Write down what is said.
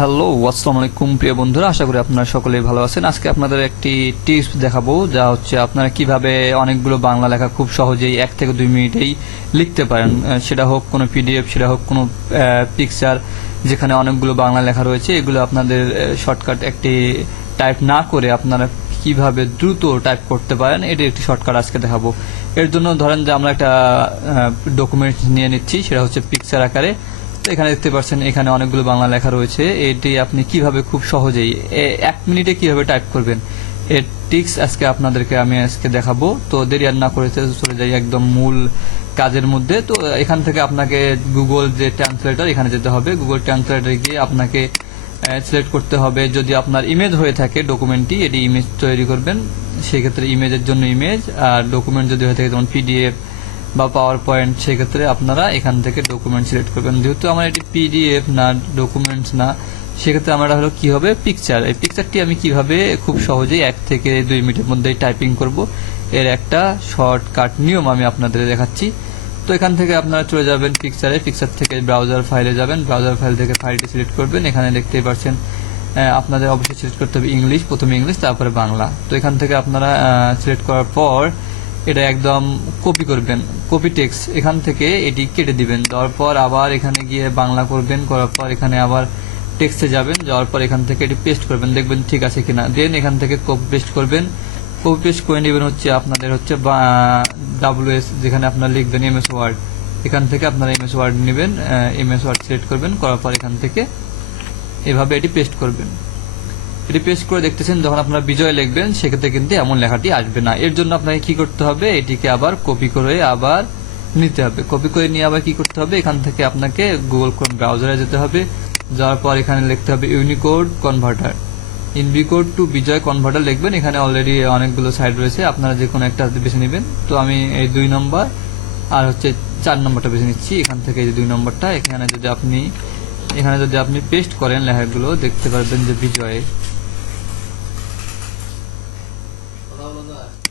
Hello, আসসালামু আলাইকুম প্রিয় বন্ধুরা, আশা করি আপনারা সকলেই ভালো আছেন। আজকে আপনাদের একটি টিপস দেখাবো, যা হচ্ছে আপনারা কীভাবে অনেকগুলো বাংলা লেখা খুব সহজেই এক থেকে দুই মিনিটেই লিখতে পারেন। সেটা হোক কোনো পিডিএফ, সেটা হোক কোনো পিকচার যেখানে অনেকগুলো বাংলা লেখা রয়েছে, এগুলো আপনাদের শর্টকাট একটি টাইপ না করে আপনারা কীভাবে দ্রুত টাইপ করতে পারেন, এটি একটি শর্টকাট আজকে দেখাবো। এর জন্য ধরেন যে আমরা একটা ডকুমেন্ট নিয়ে নিচ্ছি, সেটা হচ্ছে পিকচার আকারে। এখানে দেখতে পাচ্ছেন, এখানে অনেকগুলো বাংলা লেখা রয়েছে। এটি আপনি কীভাবে খুব সহজেই এক মিনিটে কীভাবে টাইপ করবেন? এর টিক্স আজকে আপনাদেরকে, আমি আজকে দেখাবো। তো দেরি আর না করে চলে যাই একদম মূল কাজের মধ্যে। তো এখান থেকে আপনাকে গুগল যে ট্রান্সলেটার এখানে যেতে হবে। গুগল ট্রান্সলেটরে গিয়ে আপনাকে সিলেক্ট করতে হবে। যদি আপনার ইমেজ হয়ে থাকে ডকুমেন্টটি এটি ইমেজ তৈরি করবেন। সেক্ষেত্রে ইমেজের জন্য ইমেজ আর ডকুমেন্ট যদি হয়ে থাকে যেমন পিডিএফ বা পাওয়ার পয়েন্ট সেক্ষেত্রে আপনারা এখান থেকে ডকুমেন্ট সিলেক্ট করবেন। যেহেতু আমার এটি পিডিএফ না ডকুমেন্টস না, সেক্ষেত্রে আমরা হলো কি হবে? পিকচার এই পিকচারটি আমি কীভাবে খুব সহজেই এক থেকে দুই মিনিটের মধ্যে টাইপিং করব? এর একটা শর্টকাট নিয়ম আমি আপনাদের দেখাচ্ছি। তো এখান থেকে আপনারা চলে যাবেন পিকচারে পিকচার থেকে ব্রাউজার ফাইলে যাবেন। ব্রাউজার ফাইল থেকে ফাইলটি সিলেক্ট করবেন। এখানে দেখতেই পাচ্ছেন আপনাদের অবশ্যই সিলেক্ট করতে হবে ইংলিশ, প্রথমে ইংলিশ, তারপরে বাংলা। তো এখান থেকে আপনারা সিলেক্ট করার পর এটা একদম কপি করবেন কপি টেক্স এখান থেকে এটি কেটে দিবেন। দেওয়ার পর আবার এখানে গিয়ে বাংলা করবেন, করার পর এখানে আবার টেক্সটে যাবেন, যাওয়ার পর এখান থেকে এটি পেস্ট করবেন, দেখবেন ঠিক আছে কিনা। দেন এখান থেকে কপি পেস্ট করবেন। কপি পেস্ট করে নেবেন হচ্ছে আপনাদের হচ্ছে ডাব্লিউ এস যেখানে আপনারা লিখবেন এমএস ওয়ার্ড এখান থেকে আপনারা এমএস ওয়ার্ড নেবেন এম এস ওয়ার্ড সিলেক্ট করবেন, করার পর এখান থেকে এভাবে এটি পেস্ট করবেন। পেস্ট করে দেখতেছেন, যখন আপনারা বিজয় লিখবেন, সেক্ষেত্রে কিন্তু এমন লেখাটি আসবে না। এর জন্য আপনাকে কি করতে হবে? এটিকে আবার কপি করে আবার নিতে হবে। কপি করে নিয়ে আবার কি করতে হবে? এখান থেকে আপনাকে গুগল ক্রোম ব্রাউজারে যেতে হবে। যাওয়ার পর এখানে লিখতে হবে Unicode converter Unicode to Bijoy converter লিখবেন। এখানে অলরেডি অনেকগুলো সাইট রয়েছে। আপনারা যে কোনো একটা বেছে নেবেন। তো আমি এই দুই নম্বর আর হচ্ছে চার নম্বরটা বেছে নিচ্ছি। এখান থেকে এই দুই নম্বরটা এখানে যদি আপনি, এখানে যদি আপনি পেস্ট করেন লেখাগুলো, দেখতে পারবেন যে বিজয় look.